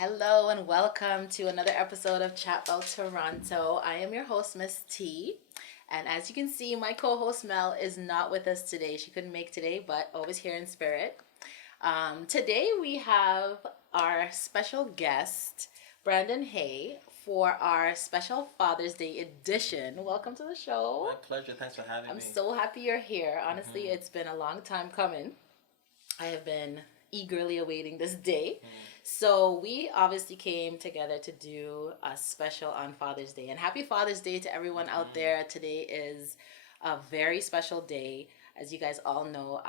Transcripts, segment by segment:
Hello and welcome to another episode of Chatbout Toronto. I am your host, Miss T. And as you can see, my co-host Mel is not with us today. She couldn't make today, but always here in spirit. Today we have our special guest, Brandon Hay, for our special Father's Day edition. Welcome to the show. My pleasure. Thanks for having I'm me. so happy you're here. Honestly, Mm-hmm. it's been a long time coming. I have been eagerly awaiting this day. So we obviously came together to do a special on Father's Day. And happy Father's Day to everyone out there. Today is a very special day. As you guys all know,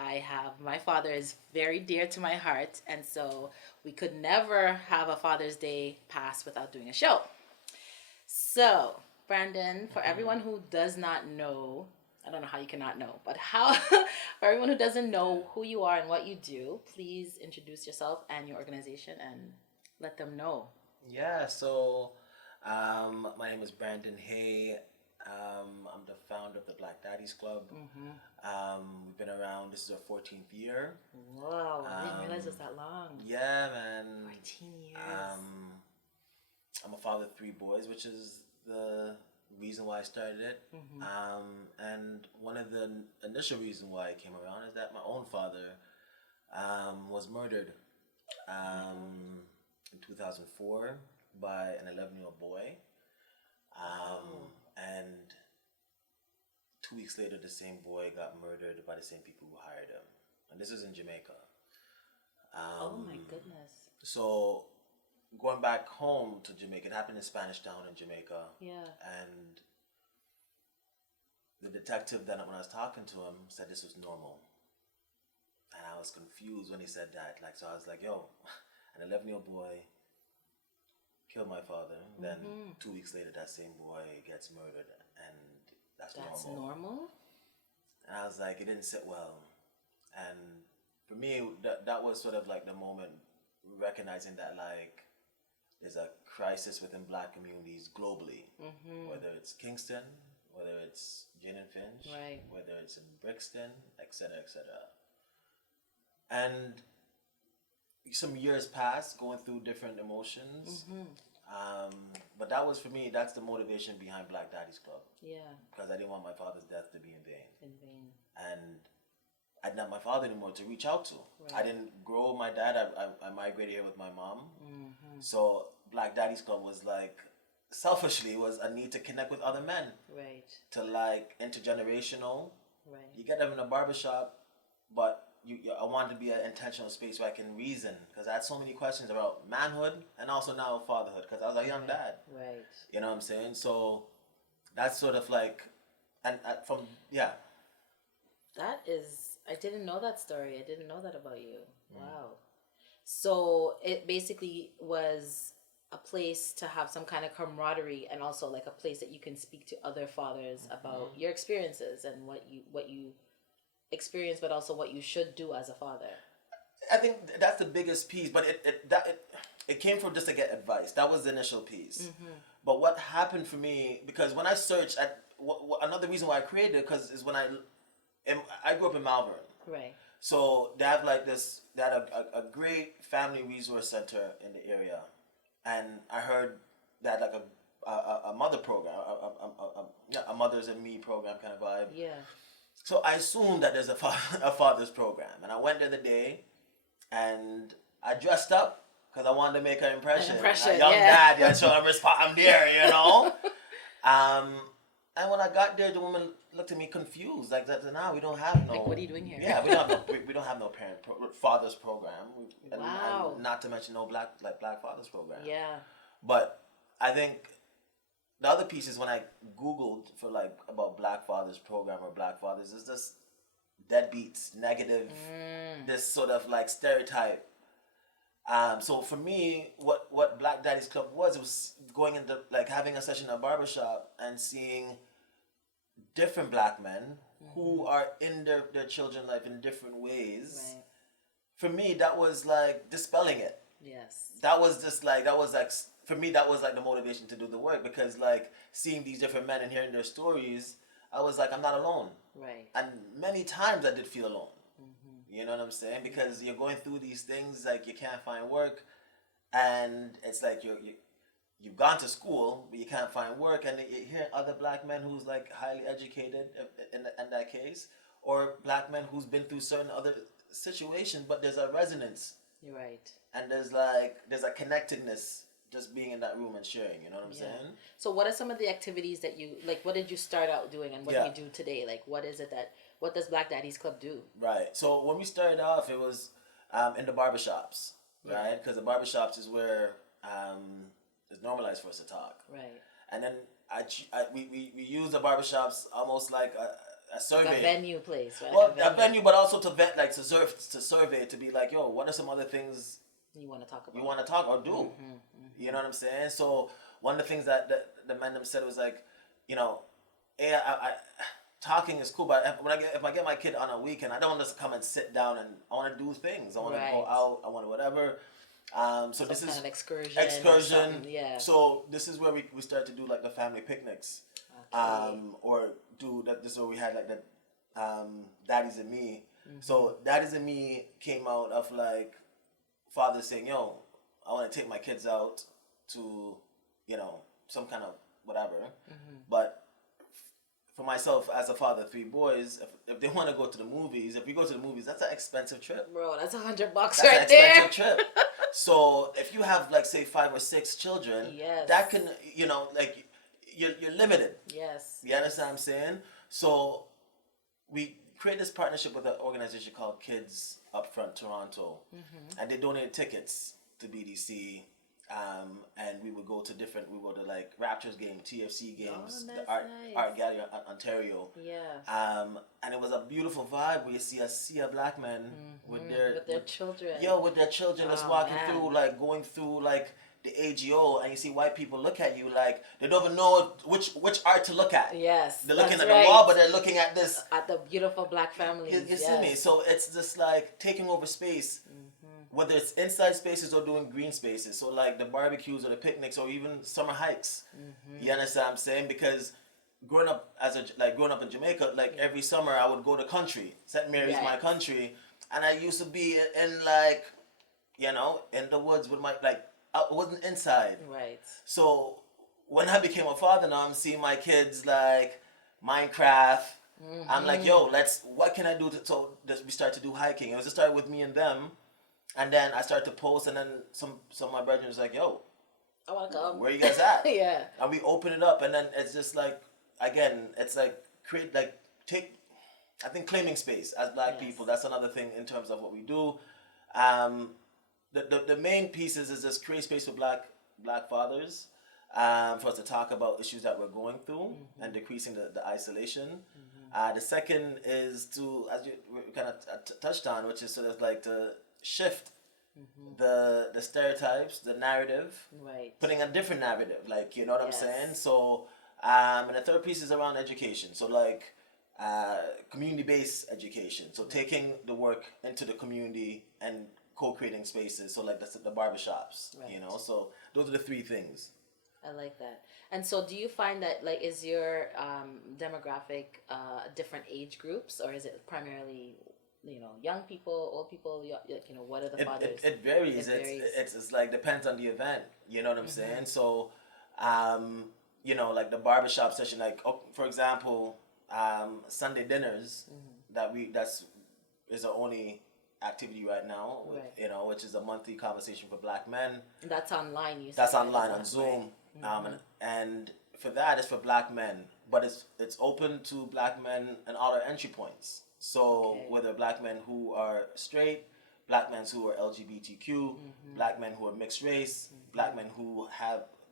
my father is very dear to my heart. And so we could never have a Father's Day pass without doing a show. So, Brandon, for everyone who does not know, I don't know how you cannot know, but how, for everyone who doesn't know who you are and what you do, please introduce yourself and your organization and let them know. My name is Brandon Hay. I'm the founder of the Blackdaddies Club. We've been around, this is our 14th year. Wow, I didn't realize it was that long. Yeah, man. 14 years. I'm a father of three boys, which is the reason why I started it. And one of the initial reasons why I came around is that my own father was murdered in 2004 by an 11-year-old boy. And 2 weeks later, the same boy got murdered by the same people who hired him. And this is in Jamaica. Oh my goodness. So going back home to Jamaica, it happened in Spanish Town in Jamaica. Yeah. And the detective then, when I was talking to him, said this was normal. And I was confused when he said that. So I was like, yo, an 11-year-old boy killed my father. Then 2 weeks later, that same boy gets murdered. And that's normal? And I was like, it didn't sit well. And for me, that was sort of like the moment recognizing that there's a crisis within black communities globally, whether it's Kingston, whether it's Gin and Finch, right, whether it's in Brixton, etc., etc. And some years passed going through different emotions. But that was, for me, that's the motivation behind Black Daddies Club. Yeah. Because I didn't want my father's death to be in vain. In vain. And I didn't have my father anymore to reach out to. Right. I didn't grow with my dad. I migrated here with my mom. So Black Daddies Club was selfishly was a need to connect with other men. Right. To intergenerational. Right. You get them in a barbershop, but I wanted to be an intentional space where I can reason, because I had so many questions about manhood and also now fatherhood, because I was a young dad. Right. You know what I'm saying? So that's sort of That is, I didn't know that story. I didn't know that about you. Wow. So it basically was a place to have some kind of camaraderie, and also a place that you can speak to other fathers about your experiences and what you experience, but also what you should do as a father. I think that's the biggest piece, but it came from just to get advice. That was the initial piece. But what happened for me, because when I searched at another reason why I created it, because is when I grew up in Malvern. Right. So they have they had a great family resource center in the area, and I heard they had a mother program, a mothers and me program kind of vibe. Yeah. So I assumed that there's a father's program, and I went there the day, and I dressed up because I wanted to make an impression. A young dad, yeah, so I'm there. And when I got there, the woman looked at me confused, nah, we don't have no. What are you doing here? Yeah, we don't have no fathers program. Wow. And not to mention no black fathers program. Yeah. But I think the other piece is when I Googled for about black fathers program or black fathers, is this deadbeats, negative, this sort of stereotype. So for me, what Black Daddies Club was, it was going into having a session at a barbershop and seeing different black men who are in their children's life in different ways. Right. For me, that was dispelling it. Yes. That was just for me, that was the motivation to do the work, because seeing these different men and hearing their stories, I was I'm not alone. Right. And many times I did feel alone. You know what I'm saying? Because you're going through these things, you can't find work, and it's like you've gone to school, but you can't find work, and you hear other black men who's like highly educated in that case, or black men who's been through certain other situations, but there's a resonance. You're right. And there's a connectedness just being in that room and sharing. You know what I'm saying? So what are some of the activities that you like? What did you start out doing, and what do you do today? Like, what is it that what does Black Daddies Club do? Right. So when we started off, it was in the barbershops, right? Because the barbershops is where it's normalized for us to talk. Right. And then we use the barbershops almost like a survey. Like a venue place, right? Well, a venue, but also to vet, like to survey, to be like, yo, what are some other things you want to talk about? You want to talk or do? You know what I'm saying? So one of the things that the man them said was like, you know, hey, I talking is cool, but if I get my kid on a weekend, I don't want to come and sit down, and I want to do things. I want to go out. I want to whatever. So this is kind of excursion. Yeah. So this is where we start to do like the family picnics, or do that. This is where we had like the Daddies and Me. So Daddies and Me came out of like fathers saying, yo, I want to take my kids out to, you know, some kind of whatever. But for myself, as a father of 3 boys, if they want to go to the movies, if we go to the movies, that's an expensive trip. Bro, that's $100 that's right an there. expensive trip. So if you have like say 5 or 6 children, that can, you know, like you're limited. Yes. You understand what I'm saying? So we created this partnership with an organization called Kids Upfront Toronto, and they donated tickets to BDC. And we would go to like Raptors game, TFC games, the Art Gallery, Ontario. Yeah. And it was a beautiful vibe where you see a sea of black men with their children. With their children just walking through, like going through like the AGO, and you see white people look at you like they don't even know which art to look at. Yes. They're looking at the wall, but they're looking at this. At the beautiful black families. You see me? So it's just like taking over space. Whether it's inside spaces or doing green spaces, so like the barbecues or the picnics or even summer hikes. You understand what I'm saying? Because growing up in Jamaica, like every summer I would go to country. St. Mary's my country, and I used to be in like, you know, in the woods with my I wasn't inside. Right. So when I became a father, now I'm seeing my kids like Minecraft. I'm like, yo, what can I do so we start to do hiking? It was just started with me and them. And then I started to post, and then some of my brethren was like, yo, I want to come. Where you guys at? Yeah. And we open it up, and then it's just like, again, it's like, I think claiming space as black people, that's another thing in terms of what we do. The main pieces is just create space for black fathers, for us to talk about issues that we're going through and decreasing the isolation. The second is to, as you kind of touched on, which is sort of like to shift the stereotypes, the narrative, putting a different narrative, like, you know what I'm saying? So, and the third piece is around education. So like, community-based education. So taking the work into the community and co-creating spaces. So like the barbershops, you know? So those are the 3 things. I like that. And so do you find that, like, is your demographic different age groups, or is it primarily, you know, young people, old people, you know, what are the fathers? It varies. It's like, depends on the event, you know what I'm saying? So, you know, like the barbershop session, like, for example, Sunday dinners, is our only activity right now, you know, which is a monthly conversation for black men. That's online, you said. That's online on Zoom. And for that, it's for black men, but it's open to black men and all our entry points. So whether black men who are straight, black men who are LGBTQ, black men who are mixed race, black men who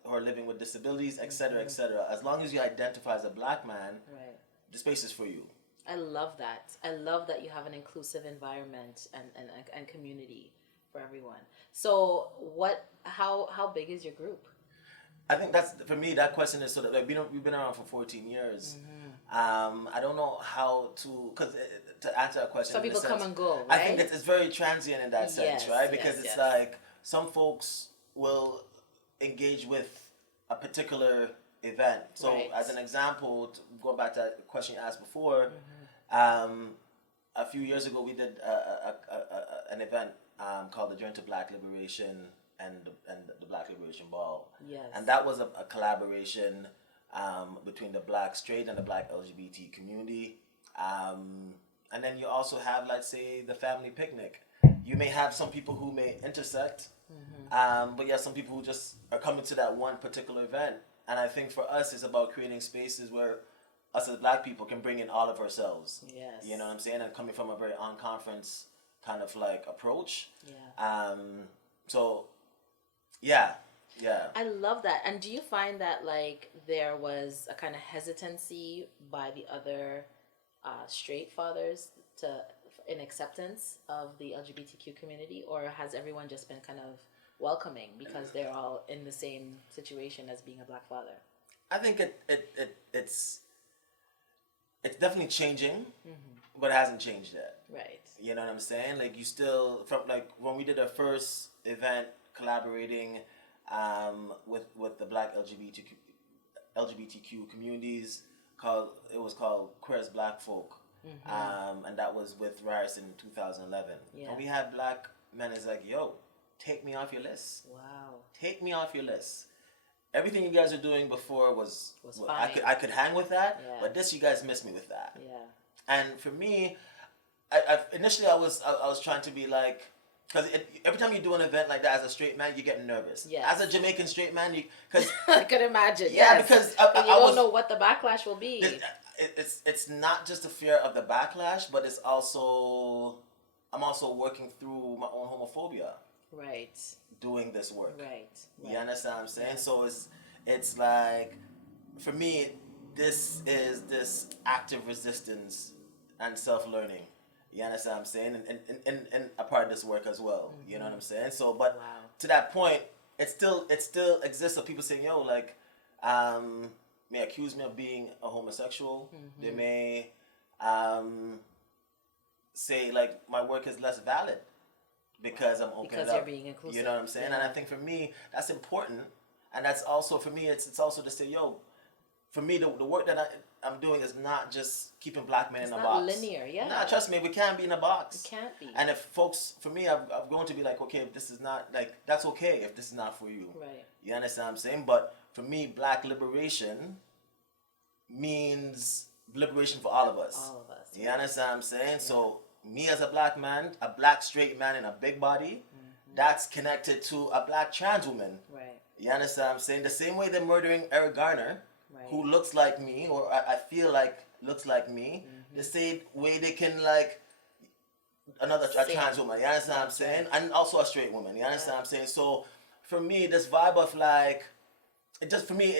are living with disabilities, etc., etc. As long as you identify as a black man, the space is for you. I love that. I love that you have an inclusive environment and community for everyone. So how big is your group? I think that's, for me, that question is sort of like, we've been around for 14 years. I don't know how because to answer that question, some people come and go, right? I think it's very transient in that sense, right? Because it's like, some folks will engage with a particular event. So as an example, going back to that question you asked before, a few years ago we did an event called the Journey to Black Liberation and the Black Liberation Ball. Yes. And that was a collaboration between the Black straight and the Black LGBT community. And then you also have, let's say, the family picnic. You may have some people who may intersect, but yeah, some people who just are coming to that one particular event. And I think for us, it's about creating spaces where us as Black people can bring in all of ourselves. Yes. You know what I'm saying? And coming from a very on-conference kind of like approach. Yeah. So, yeah. I love that. And do you find that like there was a kind of hesitancy by the other straight fathers in acceptance of the LGBTQ community, or has everyone just been kind of welcoming because they're all in the same situation as being a Black father? I think it's definitely changing, but it hasn't changed yet. Right. You know what I'm saying? Like you still from like when we did our first event collaborating with the Black LGBTQ communities, it was called Queer as Black Folk, and that was with Ryerson in 2011. Yeah. And we had Black men is like, yo, take me off your list. Wow. Take me off your list. Everything you guys were doing before was fine. I could hang with that, Yeah. but this you guys missed me with that. Yeah. And for me, I initially I was trying to be like, because every time you do an event like that as a straight man, you get nervous. Yes. As a Jamaican straight man, because I could imagine. yeah, yes. because you don't know what the backlash will be. It's not just the fear of the backlash, but it's also I'm also working through my own homophobia. Right. Doing this work. Right. You understand what I'm saying? Yeah. So it's like, for me, this is this active resistance and self-learning. You understand what I'm saying? And a part of this work as well. You know what I'm saying? So, but to that point, it still exists of people saying, yo, like, may accuse me of being a homosexual. They may say, like, my work is less valid because I'm opening because up. you're being inclusive. You know what I'm saying? Yeah. And I think for me, that's important. And that's also, for me, it's also to say, yo, for me, the work that I'm doing is not just keeping Black men in a box. It's not linear, yeah. Nah, trust me, we can't be in a box. It can't be. And if folks, for me, I'm going to be like, okay, if this is not, like, that's okay if this is not for you. Right. You understand what I'm saying? But for me, Black liberation means liberation for all of us. All of us. You understand what I'm saying? Yeah. So me as a Black man, a Black straight man in a big body, that's connected to a Black trans woman. Right. You understand what I'm saying? The same way they're murdering Eric Garner, who looks like me, or I feel like looks like me, the same way they can like a trans woman. You understand what I'm saying? And also a straight woman. You understand what I'm saying? So for me, this vibe of like, it just for me,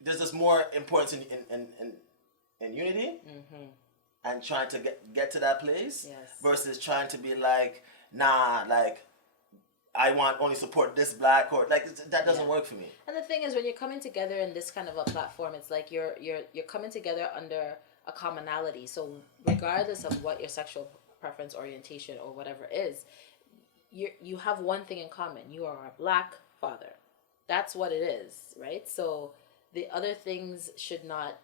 there's just more importance in unity and trying to get to that place versus trying to be like, nah, like, I want only support this Black, or like that doesn't work for me. And the thing is, when you're coming together in this kind of a platform, it's like you're coming together under a commonality. So regardless of what your sexual preference, orientation, or whatever is, you have one thing in common. You are a Black father. That's what it is, right? So the other things should not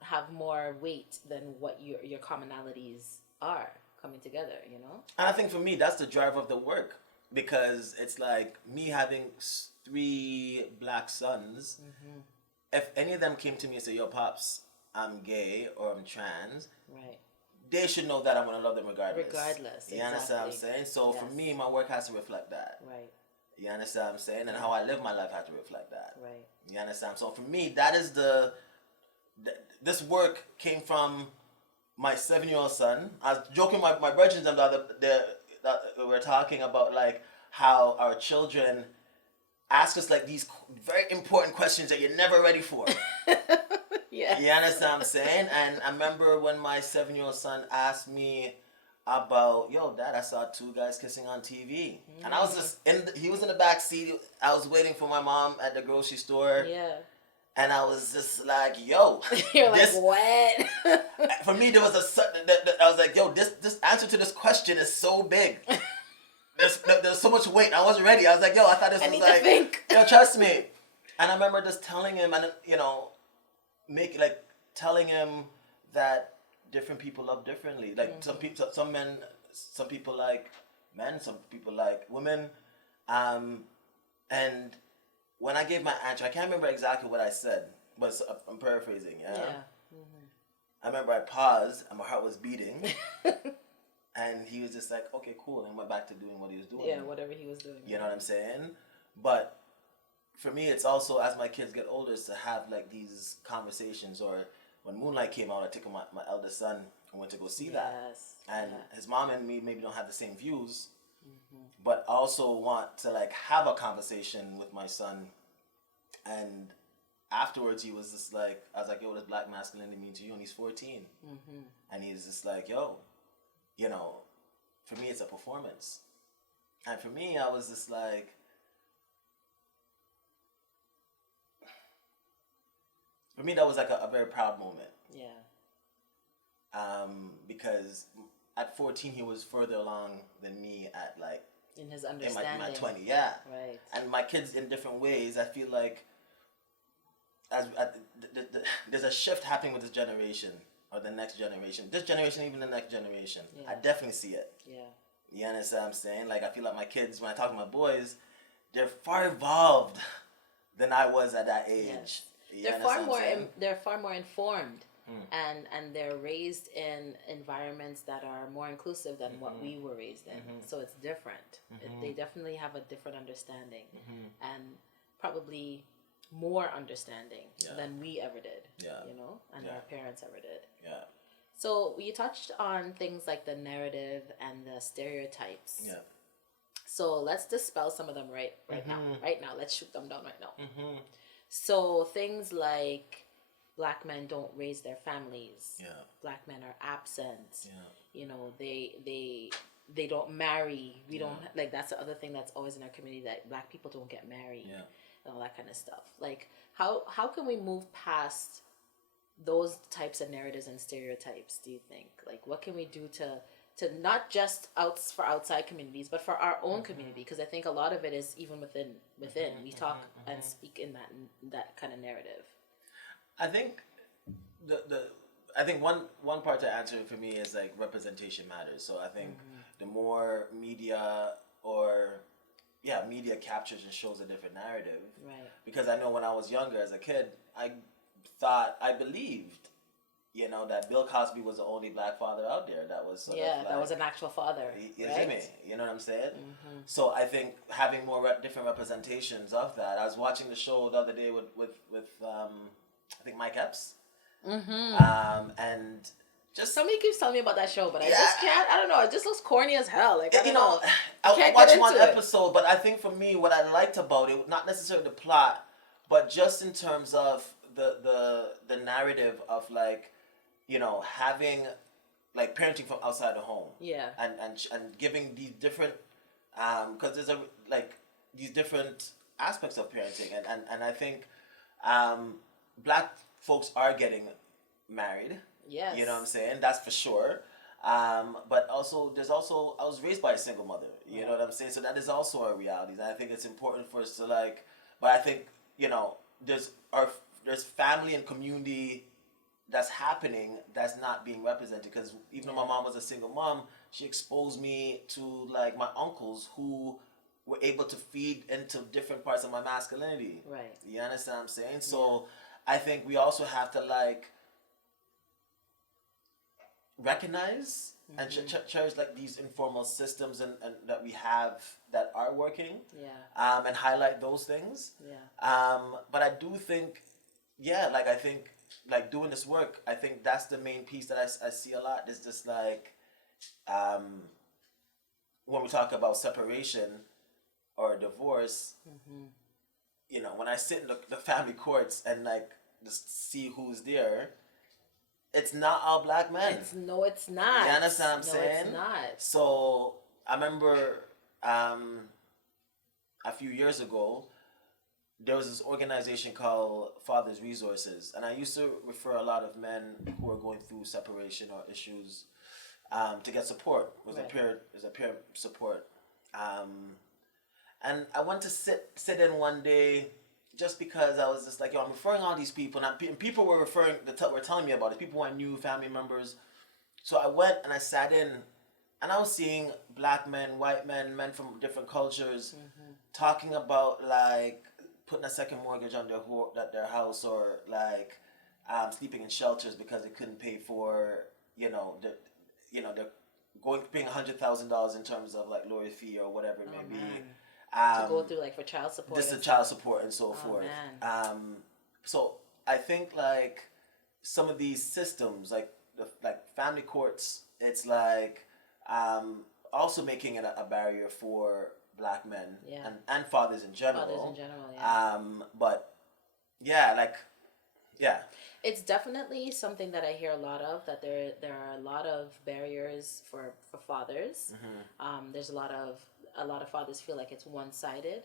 have more weight than what your commonalities are coming together, you know? And I think for me, that's the drive of the work. Because it's like me having 3 Black sons. If any of them came to me and said, yo, Pops, I'm gay or I'm trans, they should know that I'm going to love them regardless. You understand what I'm saying? So for me, my work has to reflect that. Right. You understand what I'm saying? And how I live my life has to reflect that. Right. You understand? So for me, that is this work came from my 7-year-old son. I was joking with my brothers and we're talking about like how our children ask us like these very important questions that you're never ready for. Yeah. You understand what I'm saying? And I remember when my 7-year-old son asked me about, yo, Dad, I saw 2 guys kissing on TV. And I was just he was in the back seat. I was waiting for my mom at the grocery store. Yeah. And I was just like, yo. You're like, what? For me, there was I was like, yo, this answer to this question is so big. There's so much weight. I wasn't ready. I was like, yo, I thought this was need like, to think. yo, trust me. And I remember just telling him, and you know, telling him that different people love differently. Like some people like men, some people like women. And when I gave my answer, I can't remember exactly what I said, but I'm paraphrasing, yeah? I remember I paused and my heart was beating. And he was just like, okay, cool, and went back to doing what he was doing. Yeah, whatever he was doing. You know what I'm saying? But for me, it's also, as my kids get older, is to have like these conversations. Or when Moonlight came out, I took my eldest son and went to go see that. And his mom and me maybe don't have the same views, but also want to like have a conversation with my son. And afterwards, he was just like, I was like, yo, what does black masculinity mean to you? And he's 14. And he's just like, yo, you know, for me, it's a performance. And for me, I was just like, for me, that was like a very proud moment. Yeah. Because at 14, he was further along than me at like, in his understanding. In my 20, yeah. Right. And my kids in different ways, I feel like there's a shift happening with this generation or the next generation. This generation, even the next generation. Yeah. I definitely see it. Yeah. You understand what I'm saying? Like, I feel like my kids, when I talk to my boys, they're far evolved than I was at that age. Yes. They're far more informed. And they're raised in environments that are more inclusive than what we were raised in. So it's different. They definitely have a different understanding and probably more understanding than we ever did, you know, and our parents ever did. Yeah. So you touched on things like the narrative and the stereotypes. Yeah. So let's dispel some of them right now. Right now. Let's shoot them down right now. So things like black men don't raise their families. Yeah. Black men are absent. Yeah. You know, they don't marry. We don't, like, that's the other thing that's always in our community, that black people don't get married. Yeah. And all that kind of stuff. Like, how can we move past those types of narratives and stereotypes, do you think? Like, what can we do to not just for outside communities, but for our own community? Because I think a lot of it is even within. We talk and speak in that kind of narrative. I think I think one part to answer for me is like representation matters. So I think the more media media captures and shows a different narrative. Right. Because I know when I was younger as a kid, I believed, you know, that Bill Cosby was the only black father out there that was sort of like, that was an actual father. You right? see me? You know what I'm saying? So I think having more different representations of that. I was watching the show the other day with I think Mike Epps. And just somebody keeps telling me about that show, but I just can't. I don't know. It just looks corny as hell. Like, I don't know. I watched one episode, but I think for me, what I liked about it, not necessarily the plot, but just in terms of the narrative of, like, you know, having like parenting from outside the home. Yeah. And giving these different because there's these different aspects of parenting, and I think black folks are getting married. Yes. You know what I'm saying? That's for sure. But also, I was raised by a single mother. You know what I'm saying? So that is also a reality. And I think it's important for us to but I think, you know, there's family and community that's happening that's not being represented. Because even though my mom was a single mom, she exposed me to like my uncles who were able to feed into different parts of my masculinity. Right. You understand what I'm saying? So I think we also have to like recognize and cherish like these informal systems and that we have that are working. Yeah. And highlight those things. Yeah. But I do think, I think like doing this work, I think that's the main piece that I see a lot. Is just like when we talk about separation or divorce, you know, when I sit in the family courts and like just see who's there, it's not all black men. It's not. You understand what I'm saying? It's not. So I remember a few years ago, there was this organization called Fathers Resources, and I used to refer a lot of men who are going through separation or issues to get support. It was a peer support. And I went to sit in one day just because I was just like, yo, I'm referring all these people, and people were were telling me about it. People I knew, family members. So I went and I sat in, And I was seeing black men, white men, men from different cultures talking about like putting a second mortgage on their house, or like sleeping in shelters because they couldn't pay for, they're going paying $100,000 in terms of like lawyer fee or whatever it may be. To go through like for child support. Just the child support and so forth. Man. So I think like some of these systems, like family courts, it's like also making it a barrier for black men and fathers in general. Fathers in general, yeah. But yeah, like, yeah. It's definitely something that I hear a lot of, that there are a lot of barriers for fathers. There's a lot of fathers feel like it's one-sided,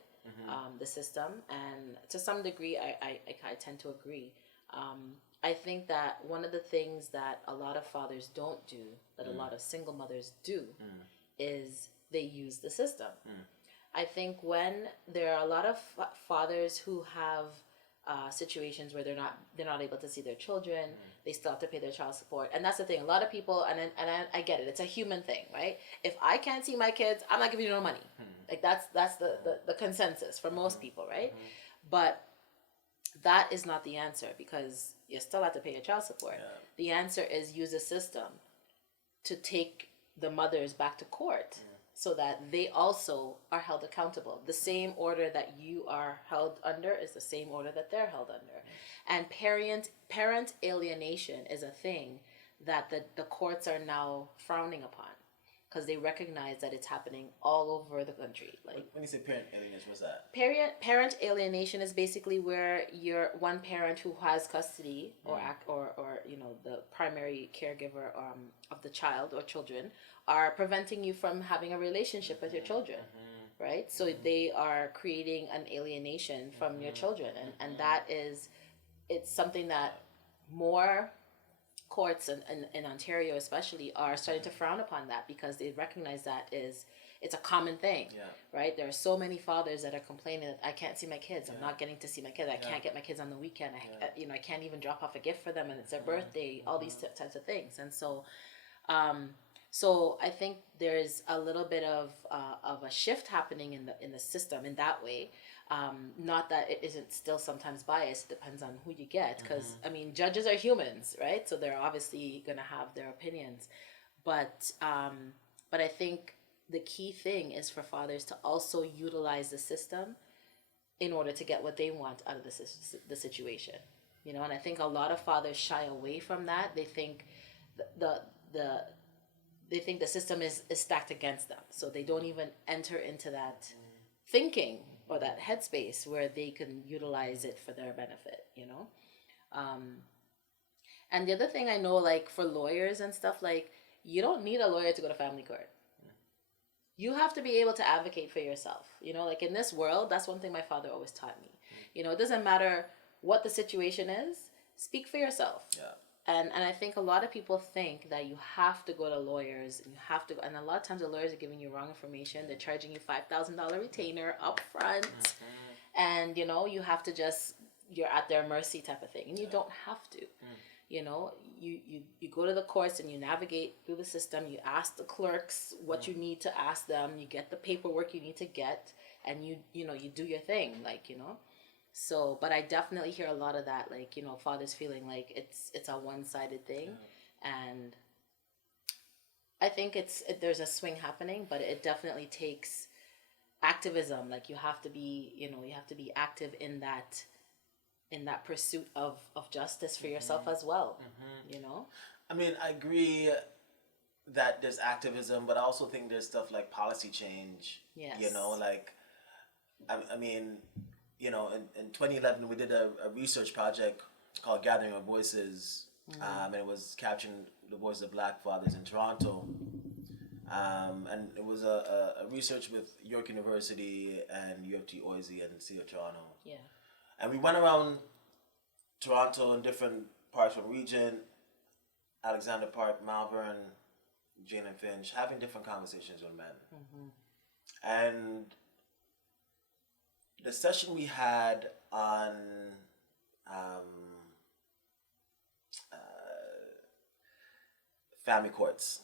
the system, and to some degree I tend to agree. I think that one of the things that a lot of fathers don't do, that a lot of single mothers do, is they use the system. I think when there are a lot of fathers who have situations where they're not able to see their children, they still have to pay their child support, and that's the thing. A lot of people, and I get it. It's a human thing, right? If I can't see my kids, I'm not giving you no money. Like that's the consensus for most people, right? But that is not the answer, because you still have to pay your child support. The answer is use a system to take the mothers back to court, so that they also are held accountable. The same order that you are held under is the same order that they're held under. And parent alienation is a thing that the courts are now frowning upon, because they recognize that it's happening all over the country. Like, when you say parent alienation, what's that? Parent alienation is basically where you're one parent who has custody or the primary caregiver of the child or children are preventing you from having a relationship with your children, right? So they are creating an alienation from your children, and that is, it's something that more courts in Ontario especially are starting to frown upon that, because they recognize that it's a common thing, right? There are so many fathers that are complaining that I can't see my kids. I'm not getting to see my kids. I can't get my kids on the weekend. I can't even drop off a gift for them, and it's their birthday. All these types of things, and so, so I think there's a little bit of a shift happening in the system in that way. Not that it isn't still sometimes biased. It depends on who you get, because I mean, judges are humans, right? So they're obviously gonna have their opinions, but I think the key thing is for fathers to also utilize the system in order to get what they want out of the situation, and I think a lot of fathers shy away from that. They think they think the system is stacked against them, so they don't even enter into that thinking or that headspace where they can utilize it for their benefit, And the other thing I know, like for lawyers and stuff, like you don't need a lawyer to go to family court. You have to be able to advocate for yourself. Like in this world, that's one thing my father always taught me. It doesn't matter what the situation is, speak for yourself. And I think a lot of people think that you have to go to lawyers, and a lot of times the lawyers are giving you wrong information. They're charging you $5,000 retainer up front, and you have to you're at their mercy type of thing, and you don't have to. You go to the courts and you navigate through the system. You ask the clerks what you need to ask them. You get the paperwork you need to get, and you do your thing, So, but I definitely hear a lot of that, fathers feeling like it's a one-sided thing, and I think there's a swing happening, but it definitely takes activism. Like you have to be active in that pursuit of justice for yourself as well. I mean, I agree that there's activism, but I also think there's stuff like policy change. Yes. Like I mean, in 2011 we did a research project called Gathering of Voices, and it was capturing the voices of Black fathers in Toronto, and it was a research with York University and U of T OISE and City of Toronto. Yeah. And we went around Toronto in different parts of the region, Alexander Park, Malvern, Jane and Finch, having different conversations with men. And the session we had on family courts,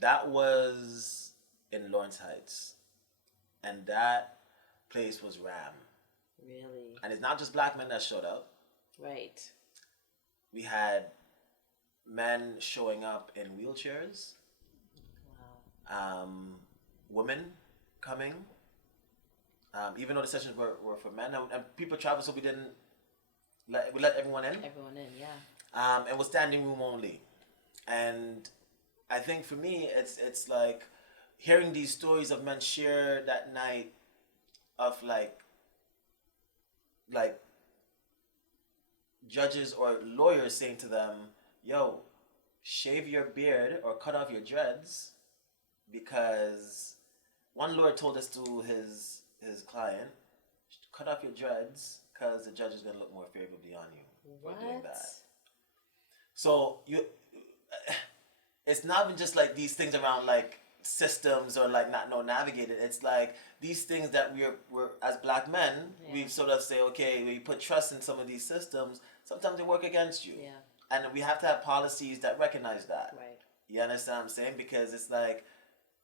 that was in Lawrence Heights, and that place was Ram. Really? And it's not just black men that showed up. Right. We had men showing up in wheelchairs. Wow. Women coming. Even though the sessions were for men, and people traveled, so we let everyone in. Everyone in, yeah. And it was standing room only, and I think for me, it's like hearing these stories of men share that night of like judges or lawyers saying to them, yo, shave your beard or cut off your dreads, because one lawyer told this to his client, cut off your dreads because the judge is going to look more favorably on you for doing that. So it's not even just like these things around like systems or like not navigated. It's like these things that we're as black men, we sort of say, okay, we put trust in some of these systems. Sometimes they work against you. Yeah. And we have to have policies that recognize that. Right. You understand what I'm saying? Because it's like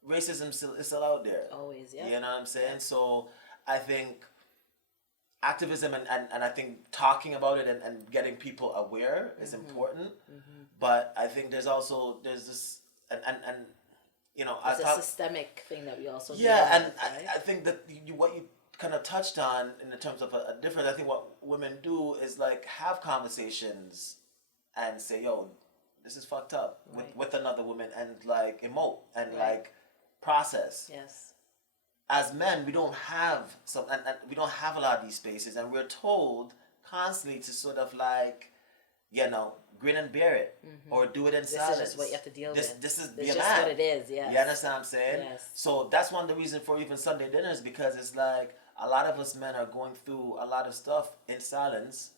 racism is still out there. Always, yeah. You know what I'm saying? Yeah. So I think activism and I think talking about it and getting people aware is important. Mm-hmm. But I think there's this and you know, it's a systemic thing that we also and right? I think that what you kind of touched on in terms of a difference, I think what women do is like have conversations and say, yo, this is fucked up with another woman, and like emote and like process. Yes. As men, we don't have and we don't have a lot of these spaces, and we're told constantly to sort of like, you know, grin and bear it, or do it in silence. This is just what you have to deal with. This is just what it is. Yeah. You understand what I'm saying? Yes. So that's one of the reasons for even Sunday dinners, because it's like a lot of us men are going through a lot of stuff in silence,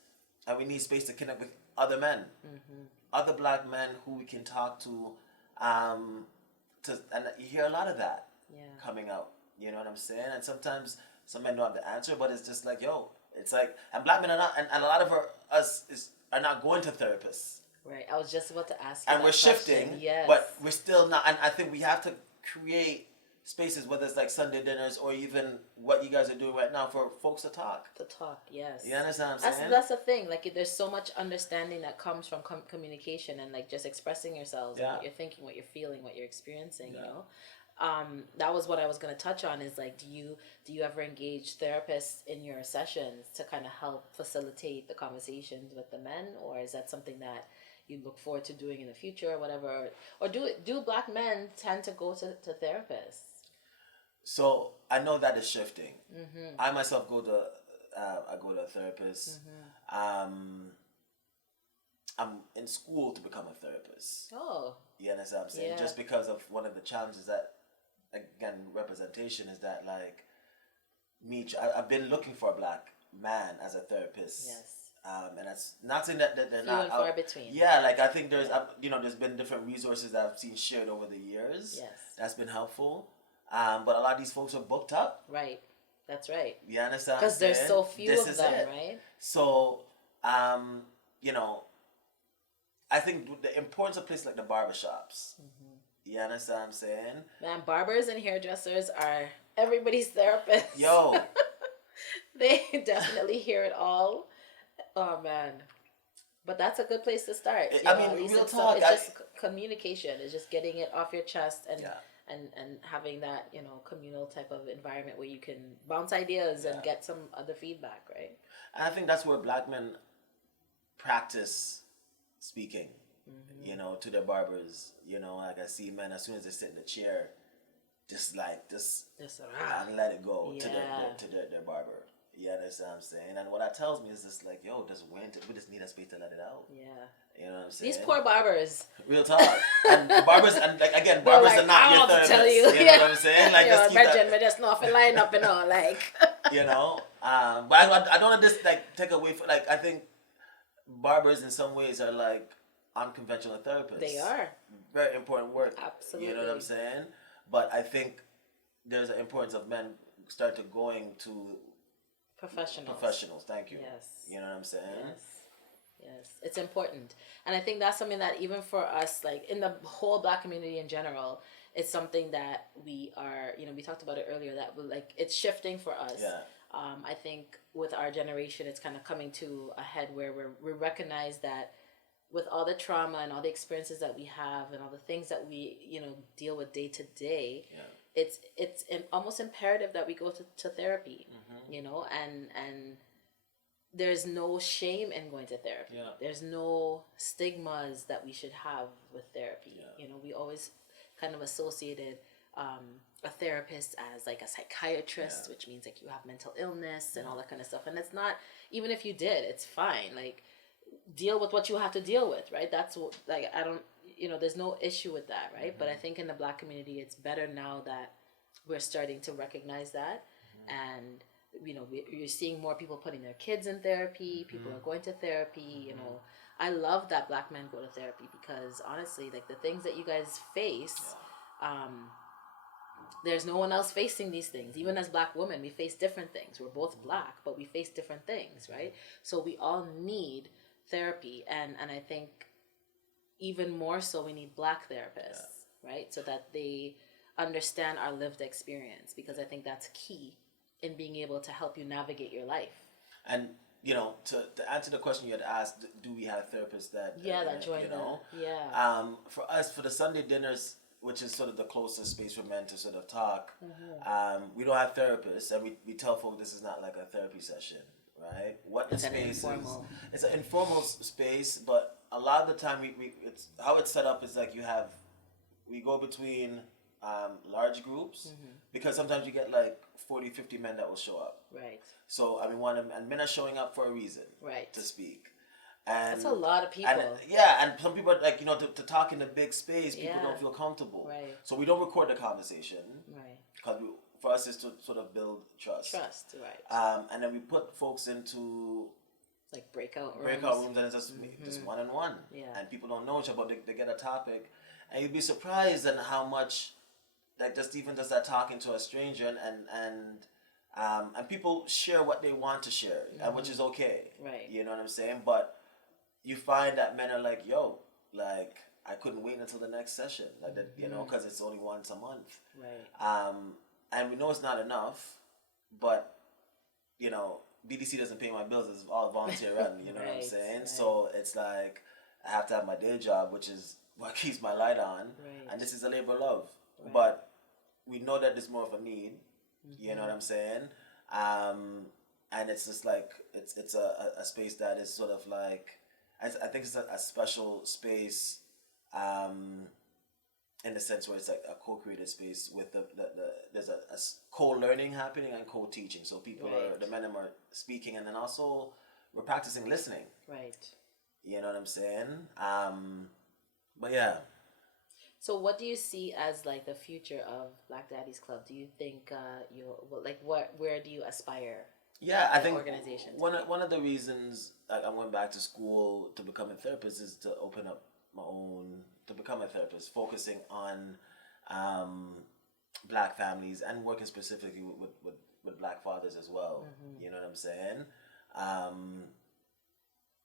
and we need space to connect with other men, other black men who we can talk to, and you hear a lot of that coming out. You know what I'm saying? And sometimes some men don't have the answer, but it's just like, yo, it's like, and black men are not, and a lot of us are not going to therapists. Right. I was just about to ask you. And we're shifting, but we're still not. And I think we have to create spaces, whether it's like Sunday dinners or even what you guys are doing right now, for folks to talk. To talk, yes. You understand what I'm saying? That's the thing. Like, there's so much understanding that comes from communication and like just expressing yourselves and what you're thinking, what you're feeling, what you're experiencing. You know. That was what I was going to touch on, is like, do you ever engage therapists in your sessions to kind of help facilitate the conversations with the men, or is that something that you look forward to doing in the future or whatever, or do black men tend to go to therapists? So I know that is shifting. I myself go to a therapist. I'm in school to become a therapist. Oh, you understand what I'm saying? Just because of one of the challenges that, again, representation is that, like, I've been looking for a black man as a therapist. Yes. And that's not saying that they're few not and far between. Yeah, like I think there's there's been different resources that I've seen shared over the years. Yes. That's been helpful. But a lot of these folks are booked up. Right. That's right. You understand? Because there's so few of them, right? So, you know, I think the importance of places like the barbershops. You understand what I'm saying? Man, barbers and hairdressers are everybody's therapists. Yo. They definitely hear it all. Oh, man. But that's a good place to start. Real talk. It's just communication. It's just getting it off your chest and having that, communal type of environment where you can bounce ideas and get some other feedback, right? And I think that's where black men practice speaking, to their barbers. Like I see men, as soon as they sit in the chair, just and let it go to their barber. You understand what I'm saying? And what that tells me is just like, yo, we just need a space to let it out. Yeah. You know what I'm saying? These poor barbers. Real talk. And barbers, and like again, barbers are not your therapists. Tell you. You know what I'm saying? Like, just keep that. We just not line up and all, like. But I don't want to just like take away from, like, I think barbers in some ways are like unconventional therapists. They are. Very important work. Absolutely. You know what I'm saying? But I think there's an importance of men start to going to professionals. Thank you. Yes. You know what I'm saying? Yes, it's important. And I think that's something that even for us, like in the whole black community in general, it's something that we are, we talked about it earlier, that like it's shifting for us. Yeah. I think with our generation, it's kind of coming to a head where we recognize that with all the trauma and all the experiences that we have and all the things that we, deal with day to day, it's almost imperative that we go to therapy, and there's no shame in going to therapy. Yeah. There's no stigmas that we should have with therapy. Yeah. We always kind of associated a therapist as like a psychiatrist, which means like you have mental illness and all that kind of stuff. And it's not, even if you did, it's fine. Like, deal with what you have to deal with, right? That's what, like, I don't, there's no issue with that, right? But I think in the Black community, it's better now that we're starting to recognize that. And you're seeing more people putting their kids in therapy. People are going to therapy. I love that Black men go to therapy, because honestly, like, the things that you guys face, there's no one else facing these things. Even as Black women, we face different things. We're both Black, but we face different things, right? So we all need therapy, and I think even more so we need Black therapists, right? So that they understand our lived experience, because I think that's key in being able to help you navigate your life. And to answer the question you had asked, do we have therapists that join for us, for the Sunday dinners, which is sort of the closest space for men to sort of talk, we don't have therapists, and we tell folks this is not like a therapy session, right? What the space is, it's an informal space, but a lot of the time it's how it's set up is like we go between large groups, because sometimes you get like 40, 50 men that will show up. Right. So and men are showing up for a reason. Right. To speak. And that's a lot of people. And some people are like, to talk in a big space, people don't feel comfortable. Right. So we don't record the conversation. Right. Because for us is to sort of build trust. Right. And then we put folks into like breakout rooms, and it's just one-on-one. Yeah. And people don't know each other, but they get a topic, and you'd be surprised at how much, like, just that talking to a stranger and people share what they want to share, which is okay. Right. You know what I'm saying? But you find that men are like, yo, like, I couldn't wait until the next session, like that, because it's only once a month. Right. And we know it's not enough, but BDC doesn't pay my bills. It's all volunteer run. You know what I'm saying? Right. So it's like I have to have my day job, which is what keeps my light on, and this is a labor of love. Right. But we know that there's more of a need. You know what I'm saying? And it's just like it's a space that is sort of like, I think it's a special space, in the sense where it's like a co-created space with there's a co-learning happening and co-teaching. So people the men are speaking, and then also we're practicing listening. Right. You know what I'm saying? But yeah. So what do you see as like the future of Black Daddies Club? Do you think where do you aspire? Yeah, I think organization. One of the reasons I went back to school to become a therapist is to open up my own, to become a therapist, focusing on Black families and working specifically with Black fathers as well. You know what I'm saying?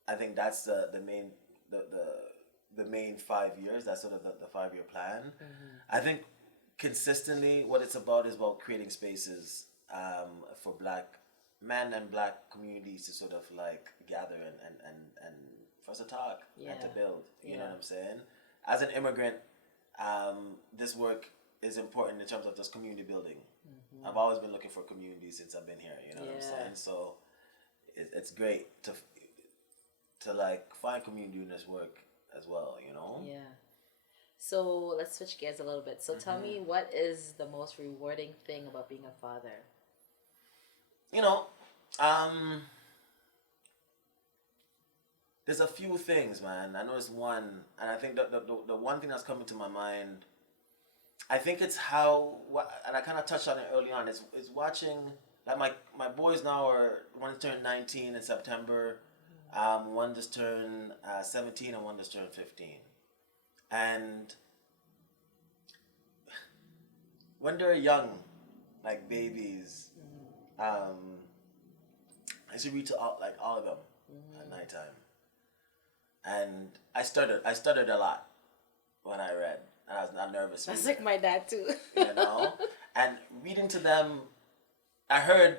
I think that's the main 5 years. That's sort of the 5-year plan. I think consistently what it's about is about creating spaces for Black men and Black communities to sort of like gather and for us to talk and to build. You know what I'm saying? As an immigrant, this work is important in terms of just community building. I've always been looking for community since I've been here. You know what I'm saying? So it's great to like find community in this work as well, Yeah. So let's switch gears a little bit. So tell me, what is the most rewarding thing about being a father? There's a few things, man. I know it's one, and I think the one thing that's coming to my mind, I think it's and I kind of touched on it early on, is watching, like my boys now one turned 19 in September, one just turned 17, and one just turned 15. And when they're young, like babies, I used to read to all of them at nighttime. And I stuttered a lot when I read. and I was not nervous. That's like my dad too. You know, and reading to them, I heard,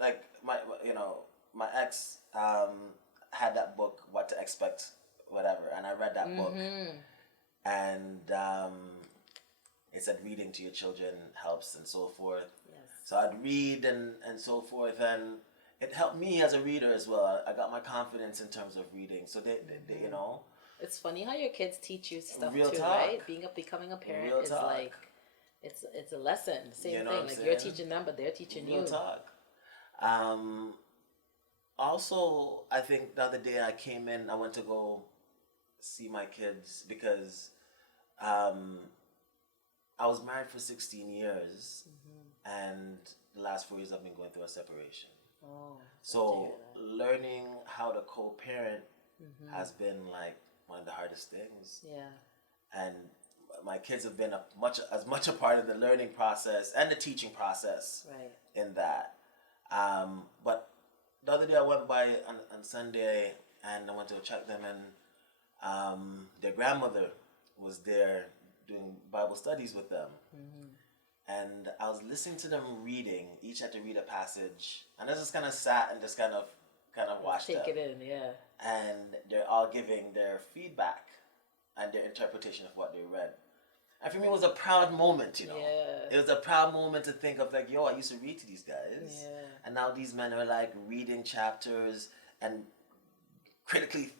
like my ex had that book, What to Expect, whatever, and I read that book, and it said reading to your children helps and so forth. Yes. So I'd read and so forth, and it helped me as a reader as well. I got my confidence in terms of reading. So they It's funny how your kids teach you stuff Real too, talk. right? Becoming a parent Real is talk. like it's a lesson. Same You know thing. what I'm Like saying? you're teaching them, but they're teaching Real you. talk. Also, I think the other day I came in, I went to go see my kids because I was married for 16 years, and the last 4 years I've been going through a separation. Oh, so learning how to co-parent has been like one of the hardest things. Yeah. And my kids have been as much a part of the learning process and the teaching process in that. But the other day I went by on Sunday and I went to check them, and their grandmother was there doing Bible studies with them. And I was listening to them reading. Each had to read a passage, and I just kind of sat and just kind of watched them. Take it in, yeah. And they're all giving their feedback and their interpretation of what they read. And for me, it was a proud moment, Yeah. It was a proud moment to think of like, yo, I used to read to these guys. Yeah. And now these men are like reading chapters and critically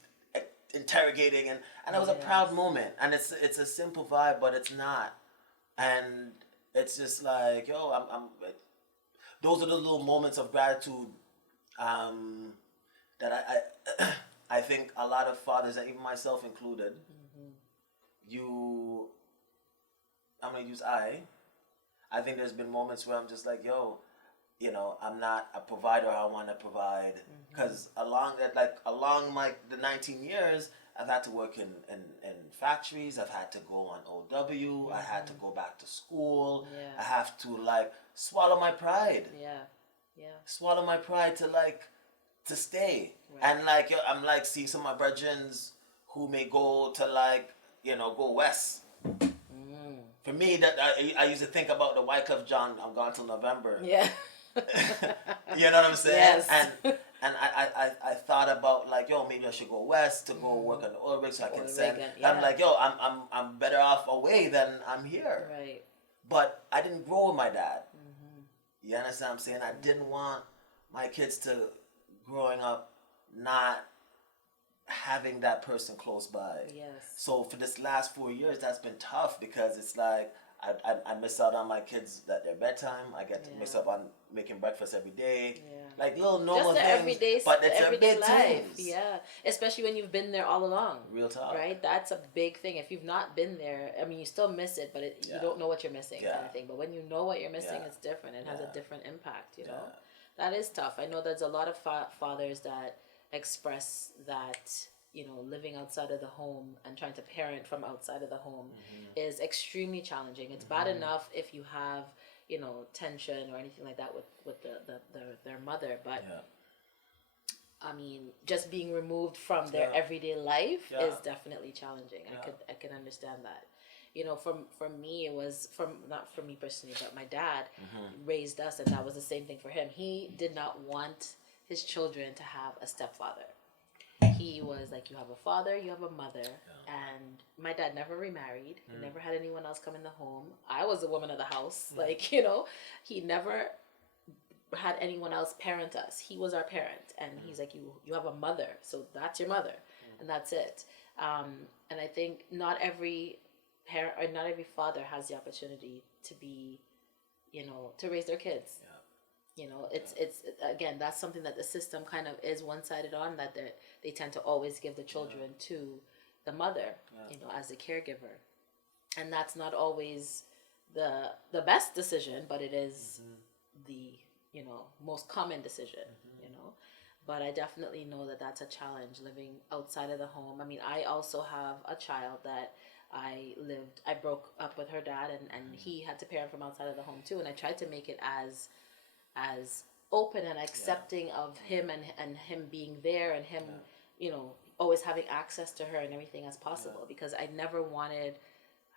interrogating. And it was a proud moment. And it's a simple vibe, but it's not. And it's just like, yo, those are the little moments of gratitude that I think a lot of fathers, and even myself included, I'm going to use I think there's been moments where I'm just like, yo, I'm not a provider I want to provide. Because along the 19 years, I've had to work in factories. I've had to go on OW. I had to go back to school. Yeah. I have to swallow my pride. Yeah. Swallow my pride to stay. Right. And I'm seeing some of my brethren who may go to go west. For me, that I used to think about the Wycliffe John, I'm gone till November. Yeah. You know what I'm saying? Yes. And I thought about yo, maybe I should go west to go work on the oil rig so I can send. I'm like, yo, I'm better off away than I'm here. Right. But I didn't grow with my dad. You understand what I'm saying? I didn't want my kids to growing up not having that person close by. Yes. So for this last 4 years, that's been tough because it's like I miss out on my kids at their bedtime. I get to miss out on making breakfast every day. Yeah. Like little normal just the things. Everyday, but it's everyday big life. things. Yeah. Especially when you've been there all along. Real talk. Right? That's a big thing. If you've not been there, I mean, you still miss it, but you don't know what you're missing kind of thing. But when you know what you're missing, it's different. It has a different impact, you know? That is tough. I know there's a lot of fathers that express that, living outside of the home and trying to parent from outside of the home is extremely challenging. It's bad enough if you have, tension or anything like that with their mother, but I mean, just being removed from their everyday life is definitely challenging. I could understand that. For me, it was not for me personally, but my dad raised us, and that was the same thing for him. He did not want his children to have a stepfather. He was like, you have a father, you have a mother. And my dad never remarried. He never had anyone else come in the home. I was the woman of the house. He never had anyone else parent us. He was our parent. And he's like, you have a mother, so that's your mother. And that's it. And I think not every parent or not every father has the opportunity to be, to raise their kids. It's again, that's something that the system kind of is one-sided on, that they tend to always give the children to the mother, as the caregiver. And that's not always the best decision, but it is the, most common decision, But I definitely know that that's a challenge, living outside of the home. I mean, I also have a child that I broke up with her dad, and he had to parent from outside of the home too. And I tried to make it as open and accepting of him and him being there and him, always having access to her and everything as possible, because I never wanted